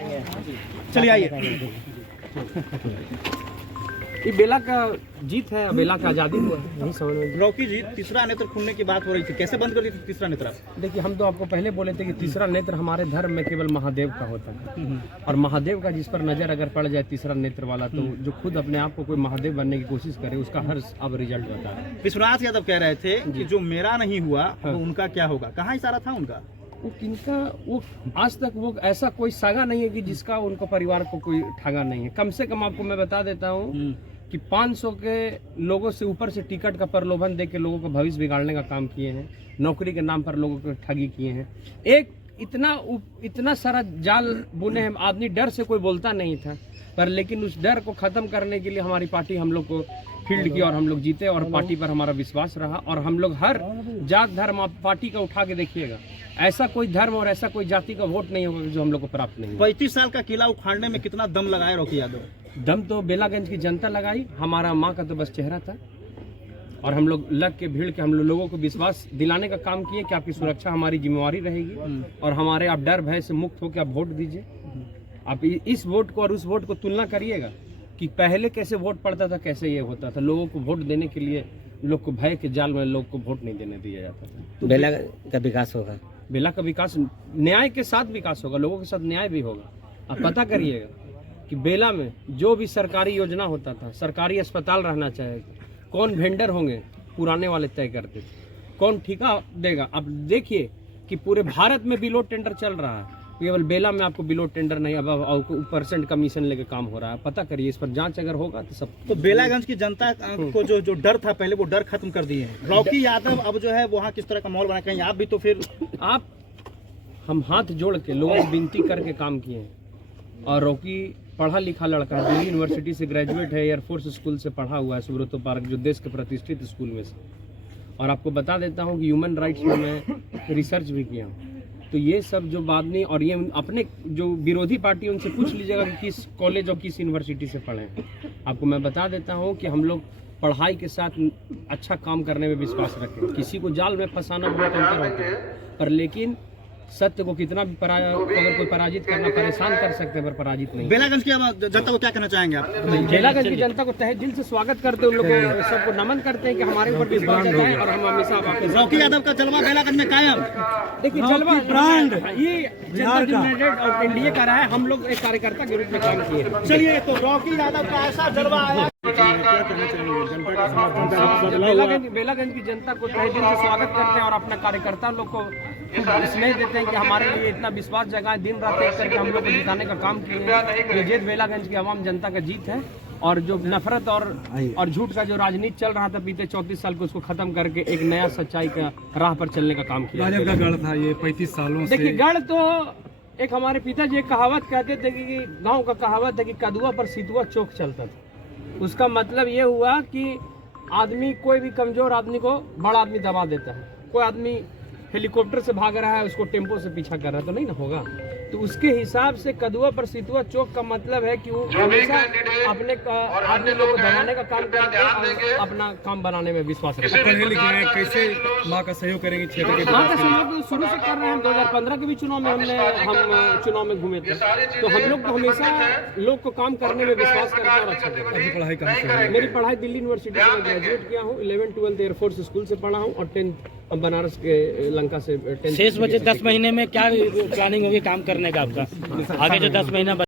चलिए आइए। ये बेला का जीत है, बेला का आज़ादी हुआ है, यही समझ में। रॉकी जी, तीसरा नेत्र खुलने की बात हो रही थी, कैसे बंद कर दी थी तीसरा नेत्र? देखिए, हम तो आपको पहले बोले थे कि तीसरा नेत्र हमारे धर्म में केवल महादेव का होता है, और महादेव का जिस पर नजर अगर पड़ जाए तीसरा नेत्र वाला, तो जो खुद अपने आप को कोई महादेव बनने की कोशिश करे उसका हर अब रिजल्ट होता है। विश्वनाथ यादव कह रहे थे कि जो मेरा नहीं हुआ तो उनका क्या होगा, कहाँ इशारा था उनका? वो किनका, वो आज तक वो ऐसा कोई सागा नहीं है कि जिसका उनको परिवार को कोई ठगा नहीं है। कम से कम आपको मैं बता देता हूँ कि 500 के लोगों से ऊपर से टिकट का प्रलोभन दे के लोगों को भविष्य बिगाड़ने का काम किए हैं, नौकरी के नाम पर लोगों को ठगी किए हैं। एक इतना सारा जाल बुने हैं, आदमी डर से कोई बोलता नहीं था, पर लेकिन उस डर को खत्म करने के लिए हमारी पार्टी हम लोग को फील्ड की और हम लोग जीते, और पार्टी पर हमारा विश्वास रहा, और हम लोग हर जात धर्म आप पार्टी का उठा के देखिएगा, ऐसा कोई धर्म और ऐसा कोई जाति का वोट नहीं होगा जो हम लोग को प्राप्त नहीं। 35 साल का किला उखाड़ने में कितना दम लगाए रॉकी यादव? दम तो बेलागंज की जनता लगाई, हमारा माँ का तो बस चेहरा था, और हम लोग लग के भीड़ के हम लोगों को विश्वास दिलाने का काम किए कि आपकी सुरक्षा हमारी जिम्मेवारी रहेगी, और हमारे आप डर भय से मुक्त होकर आप वोट दीजिए। आप इस वोट को और उस वोट को तुलना करिएगा कि पहले कैसे वोट पड़ता था, कैसे ये होता था। लोगों को वोट देने के लिए लोग को भय के जाल में लोग को वोट नहीं देने दिया जाता था। तो बेला का विकास होगा, बेला का विकास न्याय के साथ विकास होगा, लोगों के साथ न्याय भी होगा। आप पता करिएगा कि बेला में जो भी सरकारी योजना होता था, सरकारी अस्पताल रहना चाहिए, कौन वेंडर होंगे पुराने वाले तय करते थे, कौन ठेका देगा। अब देखिए कि पूरे भारत में बिलो टेंडर चल रहा है, केवल बेला में आपको बिलो टेंडर नहीं, अब % कमीशन लेके काम हो रहा है। पता करिए, इस पर जांच अगर होगा तो सब। तो बेलागंज की जनता को जो डर था पहले, वो डर खत्म कर दिए हैं रॉकी यादव। अब जो है वहाँ किस तरह का माहौल बना, कहीं आप भी तो फिर हम हाथ जोड़ के लोगों को विनती करके काम किए हैं। और रॉकी पढ़ा लिखा लड़का है, दिल्ली यूनिवर्सिटी से ग्रेजुएट है, एयरफोर्स स्कूल से पढ़ा हुआ है, सुब्रतो पार्क, जो देश के प्रतिष्ठित स्कूल में से। और आपको बता देता हूँ कि ह्यूमन राइट्स में मैं रिसर्च भी किया हूँ। तो ये सब जो बादनी, और ये अपने जो विरोधी पार्टी उनसे पूछ लीजिएगा कि किस कॉलेज और किस यूनिवर्सिटी से पढ़े हैं। आपको मैं बता देता हूँ कि हम लोग पढ़ाई के साथ अच्छा काम करने में विश्वास रखें। किसी को जाल में फंसाना बहुत अंतर होता है, पर लेकिन सत्य को कितना भी अगर कोई पराजित करना, परेशान कर सकते हैं, पर पराजित नहीं। बेलागंज की जनता को क्या कहना चाहेंगे आप? बेलागंज की जनता को तहे दिल से स्वागत करते हैं, उन लोगों को सबको नमन करते हैं कि हमारे ऊपर विश्वास है, और हम हमेशा रॉकी यादव का जलवा बेलागंज में कायम। देखिए, जलवा ब्रांड ये और एनडीए का रहा है, हम लोग एक कार्यकर्ता के रूप में काम किए। चलिए, तो रॉकी यादव का ऐसा जलवा आया। बेलागंज की जनता को तहे दिल से स्वागत करते हैं, और अपना कार्यकर्ता लोग को स्नेह देते हैं कि हमारे लिए इतना विश्वास जगाए, दिन रात एक करके हम लोग को जिताने का काम किए हैं। ये जीत बेलागंज की आवाम जनता का जीत है, और जो नफरत और झूठ का जो राजनीति चल रहा था बीते 34 साल को, उसको खत्म करके एक नया सच्चाई का राह पर चलने का काम किया। राजग का गढ़ था ये 35 सालों से। देखिए, गढ़ तो एक हमारे पिताजी एक कहावत कहते थे कि गाँव का कहावत है कि कदुआ पर सितुआ चौक चलता था। उसका मतलब ये हुआ कि आदमी, कोई भी कमजोर आदमी को बड़ा आदमी दबा देता है। कोई आदमी हेलीकॉप्टर से भाग रहा है, उसको टेम्पो से पीछा कर रहा है, तो नहीं ना होगा। तो उसके हिसाब से कदुआ पर सितुआ चौक का मतलब है कि वो हमेशा अपने आदमी लोग को दबाने का काम करते हैं, और अपना काम बनाने में विश्वास रखते हैं। पढ़े लिखे हैं, कैसे माँ का सहयोग करेंगे क्षेत्र के? माँ का सहयोग शुरू से कर रहे हैं। 2015 के भी चुनाव में हम चुनाव में घूमे थे, तो हम लोग को हमेशा लोग को काम करने में विश्वास करते हैं और अच्छा करते हैं। पढ़ाई कहाँ से है? मेरी पढ़ाई दिल्ली यूनिवर्सिटी से ग्रेजुएट किया हूँ, 11th 12th एयरफोर्स स्कूल से पढ़ा हूँ, और 10th बनारस के लंका से 10th। शेष बचे 10 महीने में क्या प्लानिंग होगी काम करने का आपका? आगे जो 10 महीना